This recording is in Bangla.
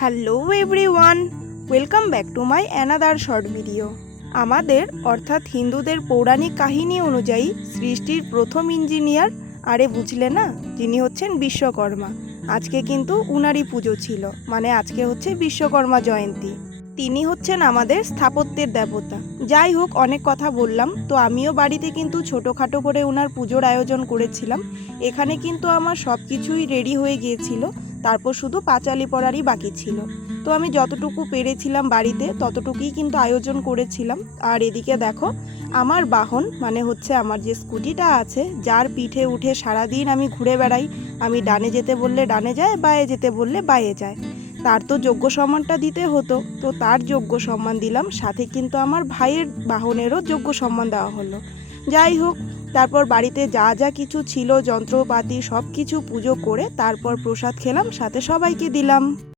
Hello everyone, welcome back to my another short video. আমাদের অর্থাৎ হিন্দুদের পৌরাণিক কাহিনী অনুযায়ী সৃষ্টির প্রথম ইঞ্জিনিয়ার, আরে বুঝলে না, যিনি হচ্ছেন বিশ্বকর্মা। আজকে কিন্তু উনারই পুজো ছিল, মানে আজকে হচ্ছে বিশ্বকর্মা জয়ন্তী। তিনি হচ্ছেন আমাদের স্থাপত্যের দেবতা। যাই হোক, অনেক কথা বললাম। তো আমিও বাড়িতে কিন্তু ছোটোখাটো করে ওনার পুজোর আয়োজন করেছিলাম। এখানে কিন্তু আমার সব কিছুই রেডি হয়ে গিয়েছিল, তারপর শুধু পাঁচালি পড়ারই বাকি ছিল। তো আমি যতটুকু পেরেছিলাম বাড়িতে ততটুকুই কিন্তু আয়োজন করেছিলাম। আর এদিকে দেখো, আমার বাহন মানে হচ্ছে আমার যে স্কুটিটা আছে, যার পিঠে উঠে সারাদিন আমি ঘুরে বেড়াই। আমি ডানে যেতে বললে ডানে যায়, বায়ে যেতে বললে বায়ে যায়। তার তো যোগ্য সম্মানটা দিতে হতো, তো তার যোগ্য সম্মান দিলাম, সাথে কিন্তু আমার ভাইয়ের বাহনেরও যোগ্য সম্মান দেওয়া হলো। যাই হোক, তারপর বাড়িতে যা যা কিছু ছিল যন্ত্রপাতি সব কিছু পুজো করে তারপর প্রসাদ খেলাম, সাথে সবাইকে দিলাম।